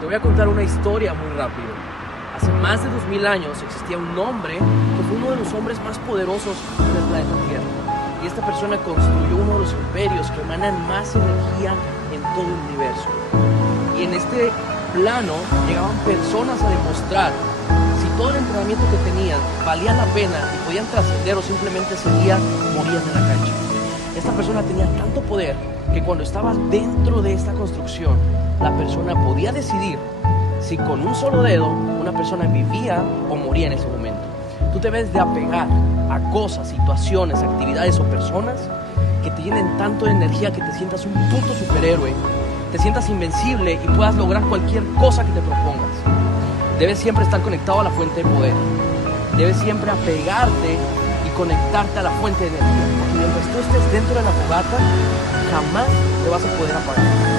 Te voy a contar una historia muy rápido. Hace más de 2000 años existía un hombre que fue uno de los hombres más poderosos del planeta Tierra. Y esta persona construyó uno de los imperios que emanan más energía en todo el universo. Y en este plano llegaban personas a demostrar si todo el entrenamiento que tenían valía la pena y podían trascender o simplemente ese día morían en la cancha. Esta persona tenía tanto poder que cuando estaba dentro de esta construcción, la persona podía decidir si con un solo dedo una persona vivía o moría en ese momento. Tú te debes de apegar a cosas, situaciones, actividades o personas que te llenen tanto de energía que te sientas un puto superhéroe, te sientas invencible y puedas lograr cualquier cosa que te propongas. Debes siempre estar conectado a la fuente de poder. Debes siempre apegarte y conectarte a la fuente de energía. Porque mientras tú estés dentro de la fogata, jamás te vas a poder apagar.